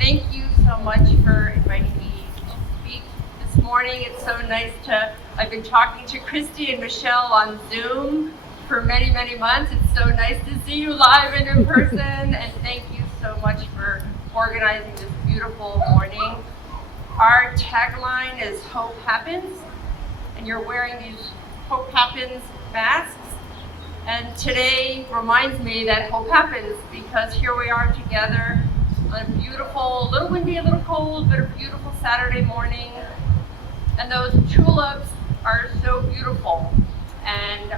Thank you so much for inviting me to speak this morning. It's so nice I've been talking to Christy and Michelle on Zoom for many, many months. It's so nice to see you live and in person, and thank you so much for organizing this beautiful morning. Our tagline is Hope Happens, and you're wearing these Hope Happens masks. And today reminds me that hope happens because here we are together on a beautiful, a little windy, a little cold, but a beautiful Saturday morning. And those tulips are so beautiful. And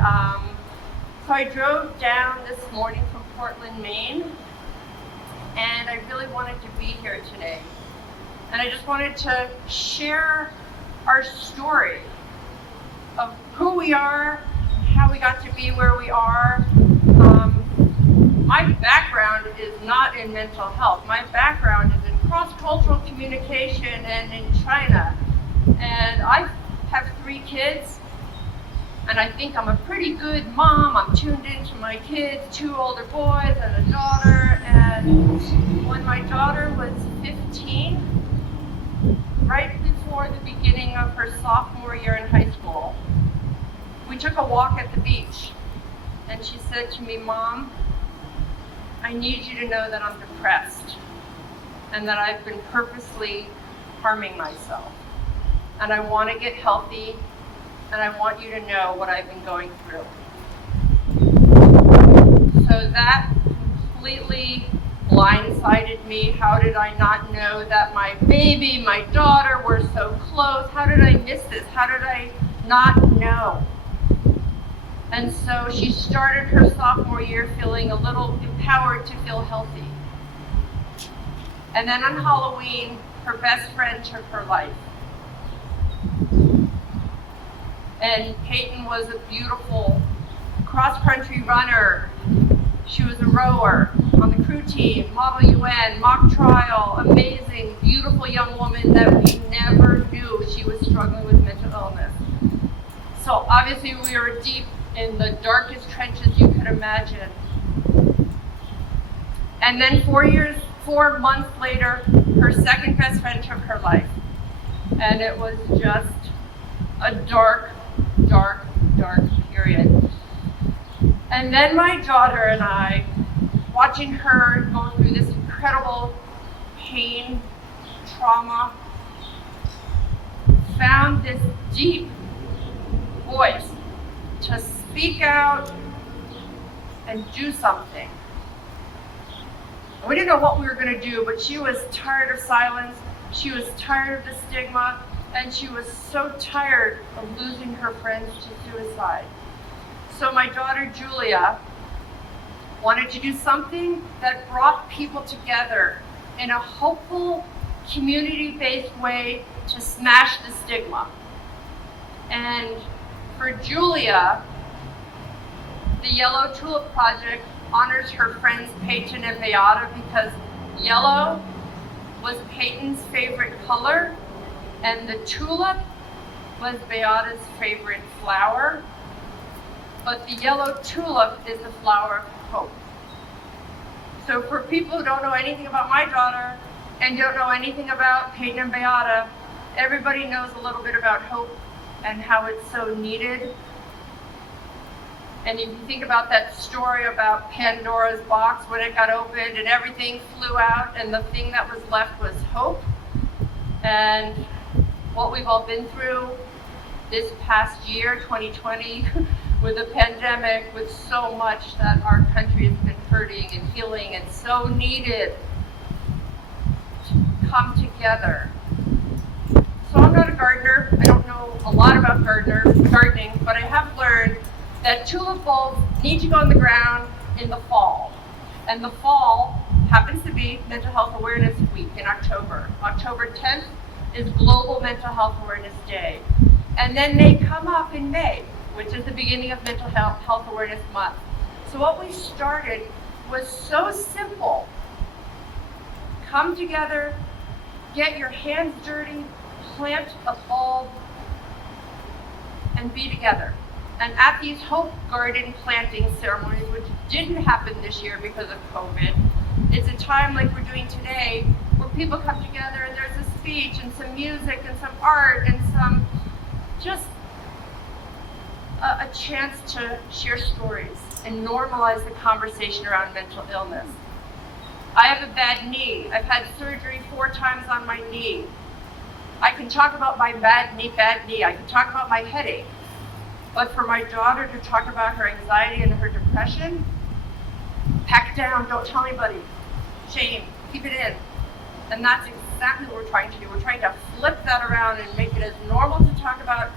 so I drove down this morning from Portland, Maine, and I really wanted to be here today. And I just wanted to share our story of who we are, how we got to be where we are. My background is not in mental health. My background is in cross-cultural communication and in China. And I have 3 kids, and I think I'm a pretty good mom. I'm tuned into my kids, 2 older boys and a daughter. And when my daughter was 15, right before the beginning of her sophomore year in high school, we took a walk at the beach, and she said to me, "Mom, I need you to know that I'm depressed and that I've been purposely harming myself, and I want to get healthy, and I want you to know what I've been going through." So that completely blindsided me. How did I not know that my baby, my daughter were so close? How did I miss this? How did I not know? And so she started her sophomore year feeling a little empowered to feel healthy. And then on Halloween, her best friend took her life. And Peyton was a beautiful cross-country runner. She was a rower on the crew team, Model UN, mock trial, amazing, beautiful young woman that we never knew she was struggling with mental illness. So obviously we were deep in the darkest trenches you could imagine. And then 4 months later, her second best friend took her life. And it was just a dark, dark, dark period. And then my daughter and I, watching her go through this incredible pain, trauma, found this deep voice to speak out and do something. And we didn't know what we were going to do, but she was tired of silence, she was tired of the stigma, and she was so tired of losing her friends to suicide. So my daughter Julia wanted to do something that brought people together in a hopeful, community-based way to smash the stigma. And for Julia, the Yellow Tulip Project honors her friends Peyton and Beata because yellow was Peyton's favorite color and the tulip was Beata's favorite flower. But the yellow tulip is the flower of hope. So for people who don't know anything about my daughter and don't know anything about Peyton and Beata, everybody knows a little bit about hope and how it's so needed. And if you think about that story about Pandora's box, when it got opened and everything flew out and the thing that was left was hope. And what we've all been through this past year, 2020, with the pandemic, with so much that our country has been hurting and healing and so needed to come together. So I'm not a gardener. I don't know a lot about gardening, but I have learned that tulip bulbs need to go in the ground in the fall. And the fall happens to be Mental Health Awareness Week in October. October 10th is Global Mental Health Awareness Day. And then they come up in May, which is the beginning of Mental Health Awareness Month. So what we started was so simple. Come together, get your hands dirty, plant a bulb, and be together. And at these Hope Garden planting ceremonies, which didn't happen this year because of COVID, it's a time like we're doing today where people come together and there's a speech and some music and some art and some just a chance to share stories and normalize the conversation around mental illness. I have a bad knee. I've had surgery 4 times on my knee. I can talk about my bad knee. I can talk about my headache. But for my daughter to talk about her anxiety and her depression, pack it down, don't tell anybody. Shame, keep it in. And that's exactly what we're trying to do. We're trying to flip that around and make it as normal to talk about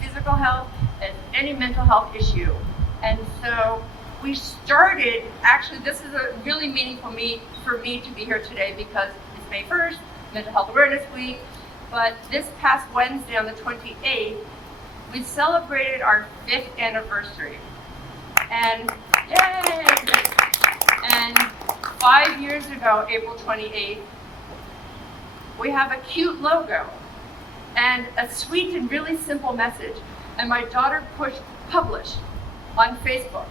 physical health as any mental health issue. And so we started, actually this is a really meaningful for me to be here today because it's May 1st, Mental Health Awareness Week, but this past Wednesday on the 28th, we celebrated our 5th anniversary. And yay! And 5 years ago, April 28th, we have a cute logo and a sweet and really simple message. And my daughter pushed publish on Facebook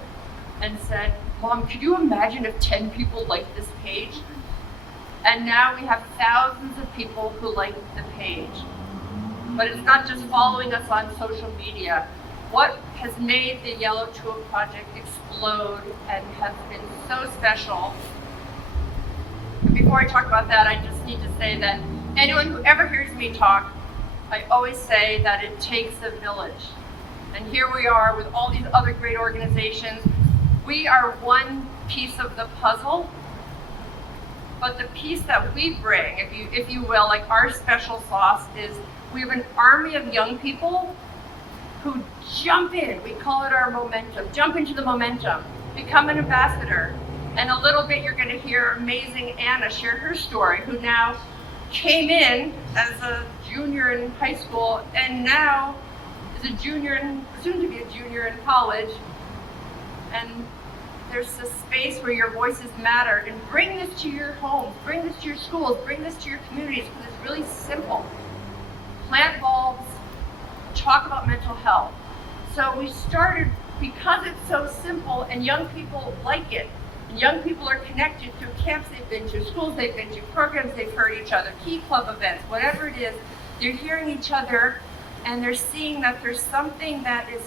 and said, Mom, could you imagine if 10 people liked this page? And now we have thousands of people who like the page. But it's not just following us on social media. What has made the Yellow Tulip Project explode and has been so special. And before I talk about that, I just need to say that anyone who ever hears me talk, I always say that it takes a village. And here we are with all these other great organizations. We are one piece of the puzzle, but the piece that we bring, if you will, like our special sauce is we have an army of young people who jump in. We call it our momentum. Jump into the momentum. Become an ambassador. And a little bit you're going to hear amazing Anna share her story, who now came in as a junior in high school and now is a junior, soon to be a junior in college. And there's a space where your voices matter, and bring this to your homes, bring this to your schools, bring this to your communities, because it's really simple. Plant bulbs, talk about mental health. So we started because it's so simple and young people like it. And young people are connected through camps they've been to, schools they've been to, programs they've heard each other, key club events, whatever it is. They're hearing each other and they're seeing that there's something that is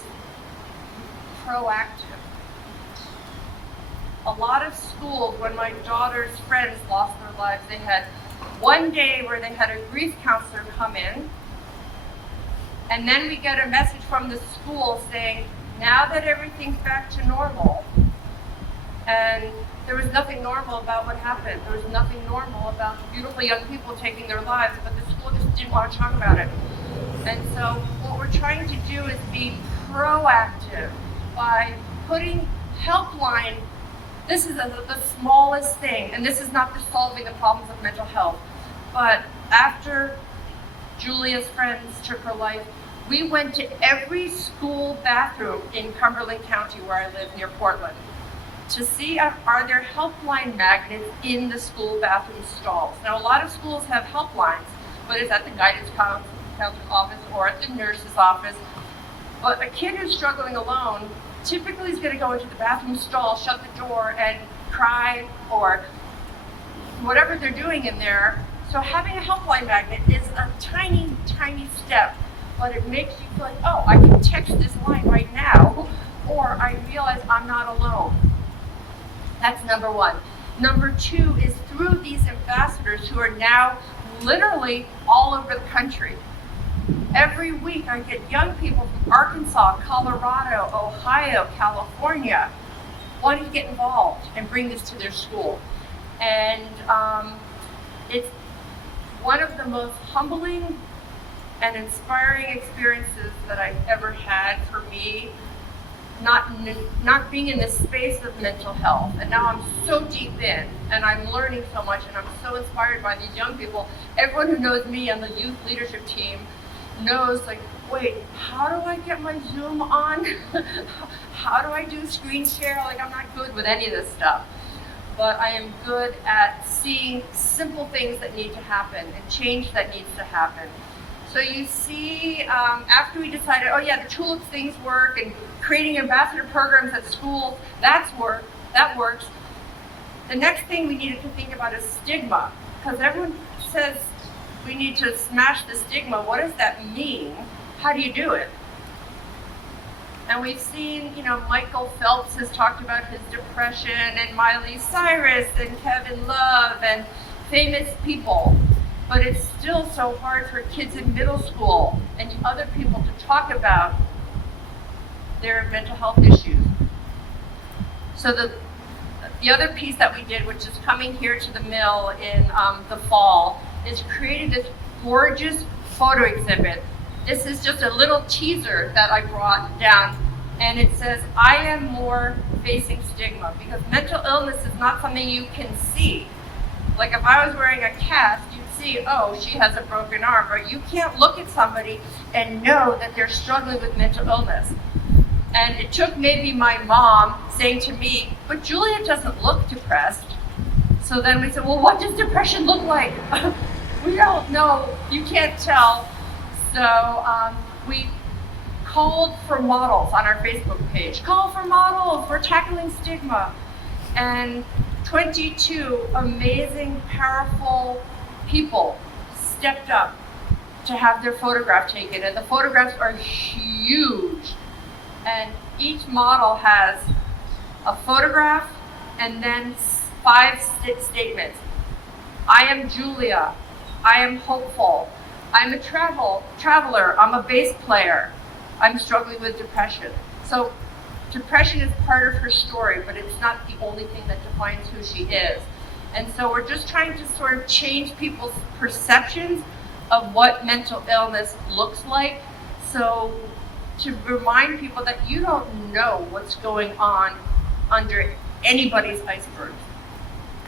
proactive. A lot of schools, when my daughter's friends lost their lives, they had one day where they had a grief counselor come in, and then we get a message from the school saying, now that everything's back to normal, and there was nothing normal about what happened. There was nothing normal about beautiful young people taking their lives, but the school just didn't want to talk about it. And so what we're trying to do is be proactive by putting helpline. This is the smallest thing, and this is not the solving the problems of mental health. But after Julia's friends took her life, we went to every school bathroom in Cumberland County, where I live near Portland, to see are there helpline magnets in the school bathroom stalls. Now, a lot of schools have helplines, but it's at the guidance counselor's office or at the nurse's office. But a kid who's struggling alone typically is going to go into the bathroom stall, shut the door, and cry or whatever they're doing in there. So having a helpline magnet is a tiny, tiny step, but it makes you feel like, oh, I can text this line right now, or I realize I'm not alone. That's number one. Number two is through these ambassadors who are now literally all over the country. Every week I get young people from Arkansas, Colorado, Ohio, California wanting to get involved and bring this to their school. And it's one of the most humbling and inspiring experiences that I've ever had for me, not being in this space of mental health. And now I'm so deep in and I'm learning so much and I'm so inspired by these young people. Everyone who knows me on the youth leadership team knows, like, wait, how do I get my Zoom on? How do I do screen share? Like, I'm not good with any of this stuff. But I am good at seeing simple things that need to happen and change that needs to happen. So you see, after we decided, oh yeah, the Tulips things work, and creating ambassador programs at schools, that works. The next thing we needed to think about is stigma. because everyone says we need to smash the stigma. What does that mean? How do you do it? And we've seen, Michael Phelps has talked about his depression, and Miley Cyrus and Kevin Love and famous people. But it's still so hard for kids in middle school and other people to talk about their mental health issues. So the other piece that we did, which is coming here to the mill in the fall, is created this gorgeous photo exhibit. This is just a little teaser that I brought down, and it says, I am more facing stigma, because mental illness is not something you can see. Like if I was wearing a cast, you'd see, oh, she has a broken arm, but you can't look at somebody and know that they're struggling with mental illness. And it took maybe my mom saying to me, but Julia doesn't look depressed. So then we said, well, what does depression look like? We don't know, you can't tell. So we called for models on our Facebook page. Call for models, we're tackling stigma. And 22 amazing, powerful people stepped up to have their photograph taken. And the photographs are huge. And each model has a photograph and then 5 statements. I am Julia. I am hopeful. I'm a traveler. I'm a bass player. I'm struggling with depression. So depression is part of her story, but it's not the only thing that defines who she is. And so we're just trying to sort of change people's perceptions of what mental illness looks like. So to remind people that you don't know what's going on under anybody's iceberg.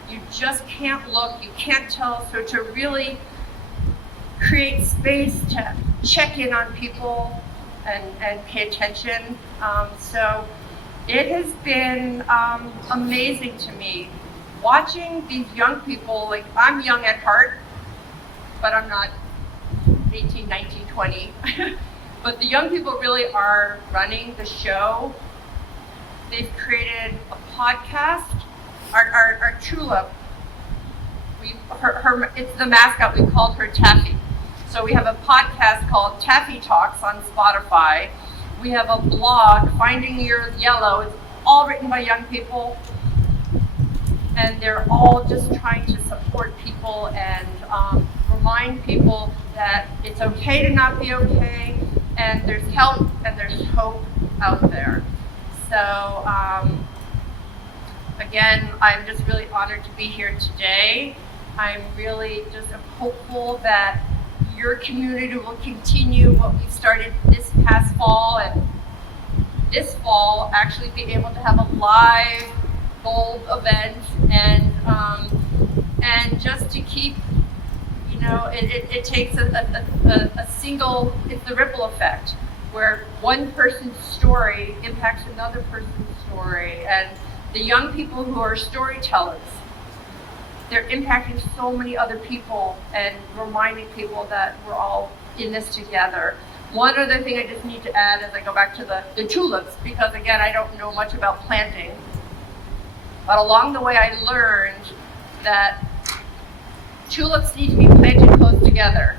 You just can't look, you can't tell. So to really create space to check in on people and pay attention. So it has been amazing to me watching these young people. Like, I'm young at heart, but I'm not 18, 19, 20. But the young people really are running the show. They've created a podcast. Our Tulip, it's the mascot, we called her Taffy. So we have a podcast called Taffy Talks on Spotify. We have a blog, Finding Your Yellow. It's all written by young people. And they're all just trying to support people and remind people that it's okay to not be okay, and there's help and there's hope out there. So again, I'm just really honored to be here today. I'm really just hopeful that your community will continue what we started this past fall, and this fall actually be able to have a live gold event, and just to keep, it takes a single, it's the ripple effect, where one person's story impacts another person's story. And the young people who are storytellers, they're impacting so many other people and reminding people that we're all in this together. One other thing I just need to add as I go back to the tulips, because again, I don't know much about planting, but along the way I learned that tulips need to be planted close together.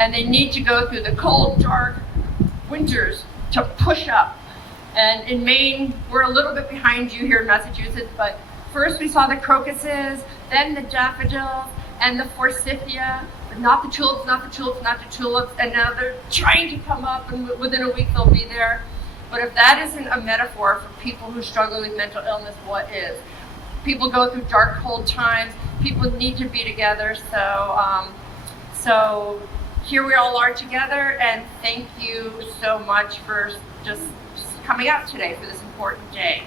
And they need to go through the cold, dark winters to push up. And in Maine, we're a little bit behind you here in Massachusetts, but first we saw the crocuses, then the daffodils, and the forsythia, but not the tulips, not the tulips, not the tulips, and now they're trying to come up, and within a week they'll be there. But if that isn't a metaphor for people who struggle with mental illness, what is? People go through dark, cold times. People need to be together. So here we all are together, and thank you so much for just coming out today for this important day.